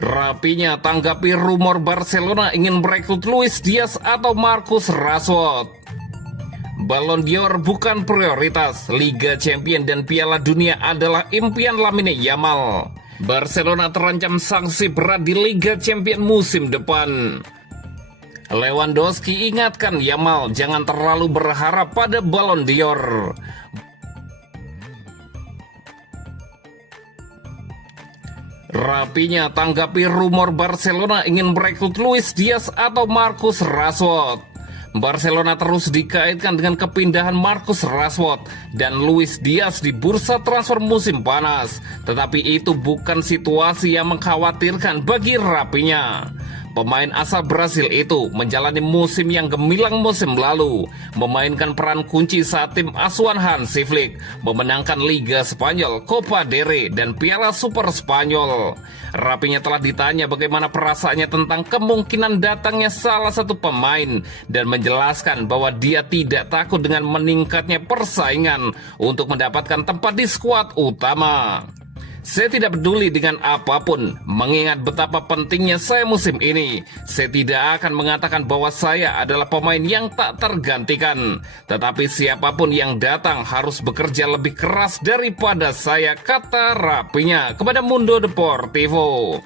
Rapinya tanggapi rumor Barcelona ingin merekrut Luis Diaz atau Marcus Rashford. Ballon d'Or bukan prioritas, Liga Champions dan Piala Dunia adalah impian Lamine Yamal. Barcelona terancam sanksi berat di Liga Champions musim depan. Lewandowski ingatkan Yamal jangan terlalu berharap pada Ballon d'Or. Rapinya tanggapi rumor Barcelona ingin merekrut Luis Diaz atau Marcus Rashford. Barcelona terus dikaitkan dengan kepindahan Marcus Rashford dan Luis Diaz di bursa transfer musim panas. Tetapi itu bukan situasi yang mengkhawatirkan bagi Rapinya. Pemain asal Brasil itu menjalani musim yang gemilang musim lalu, memainkan peran kunci saat tim asuhan Hansi Flick memenangkan Liga Spanyol, Copa del Rey, dan Piala Super Spanyol. Rapinya telah ditanya bagaimana perasaannya tentang kemungkinan datangnya salah satu pemain dan menjelaskan bahwa dia tidak takut dengan meningkatnya persaingan untuk mendapatkan tempat di skuad utama. Saya tidak peduli dengan apapun, mengingat betapa pentingnya saya musim ini. Saya tidak akan mengatakan bahwa saya adalah pemain yang tak tergantikan. Tetapi siapapun yang datang harus bekerja lebih keras daripada saya, kata Rapinya kepada Mundo Deportivo.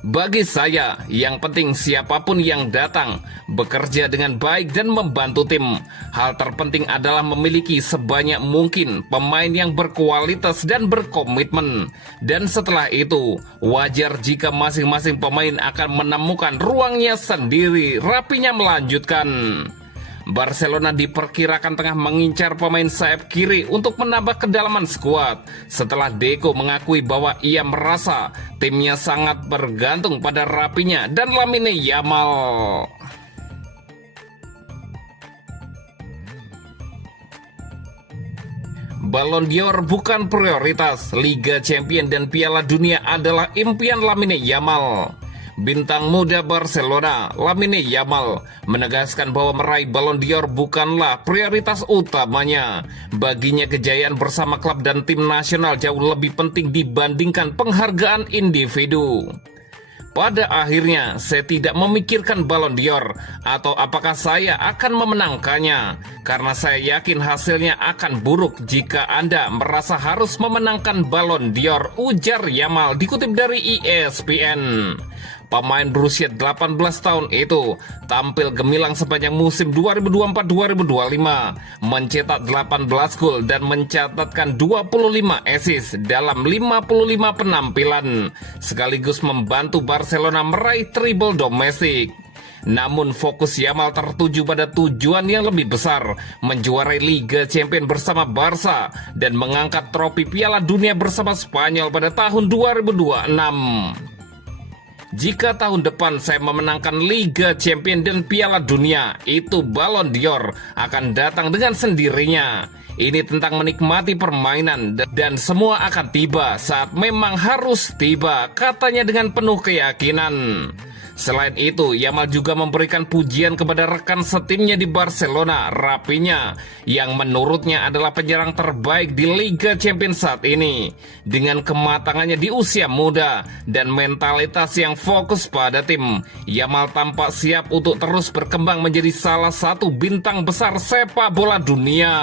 Bagi saya, yang penting siapapun yang datang, bekerja dengan baik dan membantu tim. Hal terpenting adalah memiliki sebanyak mungkin pemain yang berkualitas dan berkomitmen. Dan setelah itu, wajar jika masing-masing pemain akan menemukan ruangnya sendiri, Rapinya melanjutkan. Barcelona diperkirakan tengah mengincar pemain sayap kiri untuk menambah kedalaman skuad setelah Deco mengakui bahwa ia merasa timnya sangat bergantung pada Rapinya dan Lamine Yamal. Ballon d'Or bukan prioritas, Liga Champions dan Piala Dunia adalah impian Lamine Yamal. Bintang muda Barcelona, Lamine Yamal, menegaskan bahwa meraih Ballon d'Or bukanlah prioritas utamanya. Baginya kejayaan bersama klub dan tim nasional jauh lebih penting dibandingkan penghargaan individu. Pada akhirnya, saya tidak memikirkan Ballon d'Or atau apakah saya akan memenangkannya, karena saya yakin hasilnya akan buruk jika Anda merasa harus memenangkan Ballon d'Or, ujar Yamal dikutip dari ESPN. Pemain berusia 18 tahun itu tampil gemilang sepanjang musim 2024-2025, mencetak 18 gol dan mencatatkan 25 assist dalam 55 penampilan, sekaligus membantu Barcelona meraih treble domestik. Namun fokus Yamal tertuju pada tujuan yang lebih besar, menjuarai Liga Champions bersama Barca dan mengangkat trofi Piala Dunia bersama Spanyol pada tahun 2026. Jika tahun depan saya memenangkan Liga Champions dan Piala Dunia, itu Ballon d'Or akan datang dengan sendirinya. Ini tentang menikmati permainan dan semua akan tiba saat memang harus tiba, katanya dengan penuh keyakinan. Selain itu, Yamal juga memberikan pujian kepada rekan setimnya di Barcelona, Rapinya, yang menurutnya adalah penyerang terbaik di Liga Champions saat ini. Dengan kematangannya di usia muda dan mentalitas yang fokus pada tim, Yamal tampak siap untuk terus berkembang menjadi salah satu bintang besar sepak bola dunia.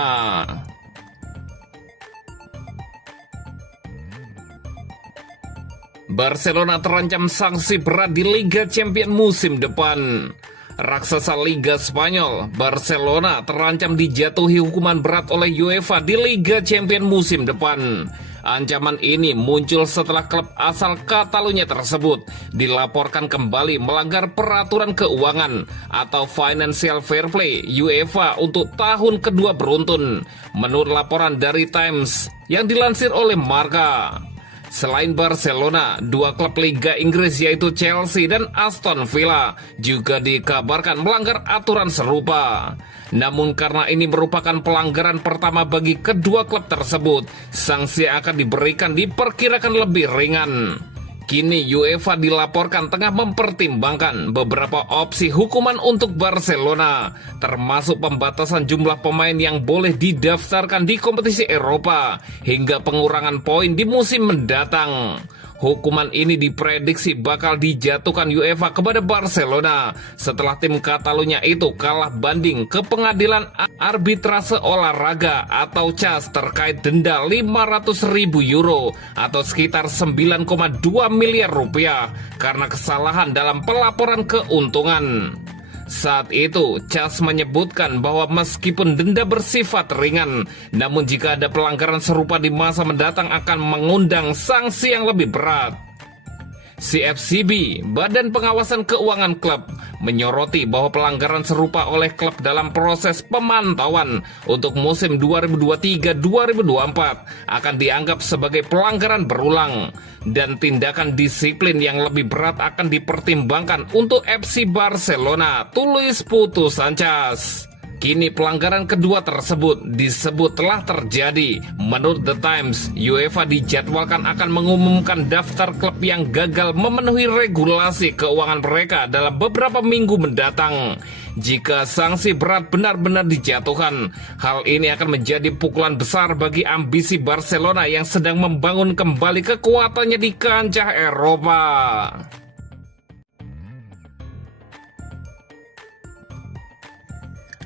Barcelona terancam sanksi berat di Liga Champions musim depan. Raksasa Liga Spanyol, Barcelona terancam dijatuhi hukuman berat oleh UEFA di Liga Champions musim depan. Ancaman ini muncul setelah klub asal Catalunya tersebut dilaporkan kembali melanggar peraturan keuangan atau Financial Fair Play UEFA untuk tahun kedua beruntun, menurut laporan dari Times yang dilansir oleh Marca. Selain Barcelona, dua klub Liga Inggris yaitu Chelsea dan Aston Villa juga dikabarkan melanggar aturan serupa. Namun karena ini merupakan pelanggaran pertama bagi kedua klub tersebut, sanksi yang akan diberikan diperkirakan lebih ringan. Kini UEFA dilaporkan tengah mempertimbangkan beberapa opsi hukuman untuk Barcelona, termasuk pembatasan jumlah pemain yang boleh didaftarkan di kompetisi Eropa hingga pengurangan poin di musim mendatang. Hukuman ini diprediksi bakal dijatuhkan UEFA kepada Barcelona setelah tim Catalunya itu kalah banding ke Pengadilan Arbitrase Olahraga atau CAS terkait denda 500.000 euro atau sekitar 9,2 miliar rupiah karena kesalahan dalam pelaporan keuntungan. Saat itu, CAS menyebutkan bahwa meskipun denda bersifat ringan, namun jika ada pelanggaran serupa di masa mendatang akan mengundang sanksi yang lebih berat. CFCB, Badan Pengawasan Keuangan Klub, menyoroti bahwa pelanggaran serupa oleh klub dalam proses pemantauan untuk musim 2023-2024 akan dianggap sebagai pelanggaran berulang dan tindakan disiplin yang lebih berat akan dipertimbangkan untuk FC Barcelona, tulis putusan CAS. Kini pelanggaran kedua tersebut disebut telah terjadi. Menurut The Times, UEFA dijadwalkan akan mengumumkan daftar klub yang gagal memenuhi regulasi keuangan mereka dalam beberapa minggu mendatang. Jika sanksi berat benar-benar dijatuhkan, hal ini akan menjadi pukulan besar bagi ambisi Barcelona yang sedang membangun kembali kekuatannya di kancah Eropa.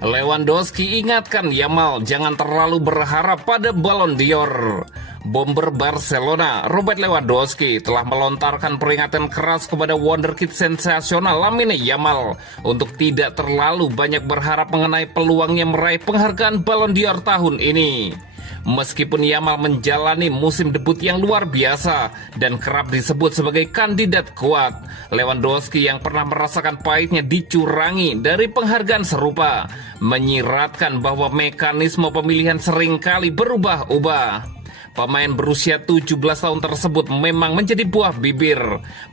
Lewandowski ingatkan Yamal jangan terlalu berharap pada Ballon d'Or. Bomber Barcelona Robert Lewandowski telah melontarkan peringatan keras kepada wonderkid sensasional Lamine Yamal untuk tidak terlalu banyak berharap mengenai peluangnya meraih penghargaan Ballon d'Or tahun ini. Meskipun Yamal menjalani musim debut yang luar biasa dan kerap disebut sebagai kandidat kuat, Lewandowski yang pernah merasakan pahitnya dicurangi dari penghargaan serupa menyiratkan bahwa mekanisme pemilihan seringkali berubah-ubah. Pemain berusia 17 tahun tersebut memang menjadi buah bibir.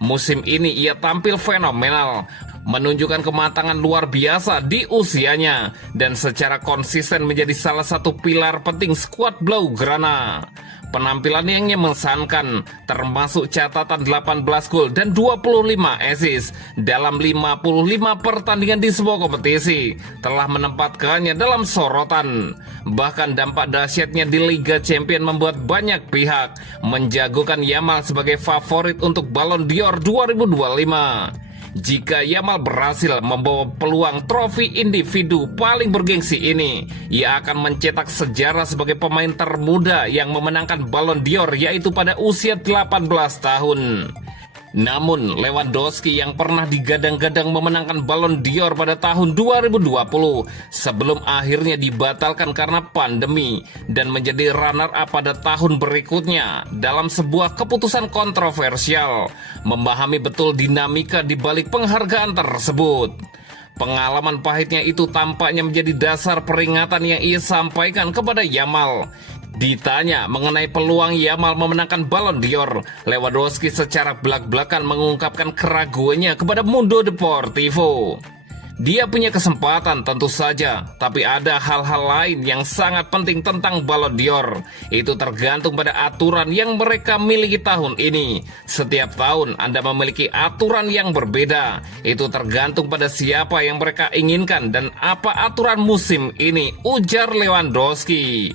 Musim ini ia tampil fenomenal, menunjukkan kematangan luar biasa di usianya dan secara konsisten menjadi salah satu pilar penting skuad Blaugrana. Penampilannya yang mengesankan, termasuk catatan 18 gol dan 25 assist dalam 55 pertandingan di sebuah kompetisi, telah menempatkannya dalam sorotan. Bahkan dampak dahsyatnya di Liga Champions membuat banyak pihak menjagokan Yamal sebagai favorit untuk Ballon d'Or 2025. Jika Yamal berhasil membawa peluang trofi individu paling bergengsi ini, ia akan mencetak sejarah sebagai pemain termuda yang memenangkan Ballon d'Or, yaitu pada usia 18 tahun. Namun Lewandowski yang pernah digadang-gadang memenangkan Ballon d'Or pada tahun 2020 sebelum akhirnya dibatalkan karena pandemi dan menjadi runner-up pada tahun berikutnya dalam sebuah keputusan kontroversial, memahami betul dinamika di balik penghargaan tersebut. Pengalaman pahitnya itu tampaknya menjadi dasar peringatan yang ia sampaikan kepada Yamal. Ditanya mengenai peluang Yamal memenangkan Ballon d'Or, Lewandowski secara belak-belakan mengungkapkan keraguannya kepada Mundo Deportivo. Dia punya kesempatan tentu saja, tapi ada hal-hal lain yang sangat penting tentang Ballon d'Or. Itu tergantung pada aturan yang mereka miliki tahun ini. Setiap tahun Anda memiliki aturan yang berbeda. Itu tergantung pada siapa yang mereka inginkan dan apa aturan musim ini, ujar Lewandowski.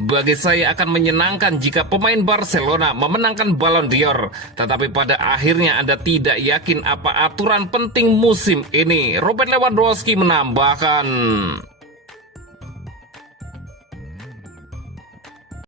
Bagi saya akan menyenangkan jika pemain Barcelona memenangkan Ballon d'Or, tetapi pada akhirnya Anda tidak yakin apa aturan penting musim ini, Robert Lewandowski menambahkan.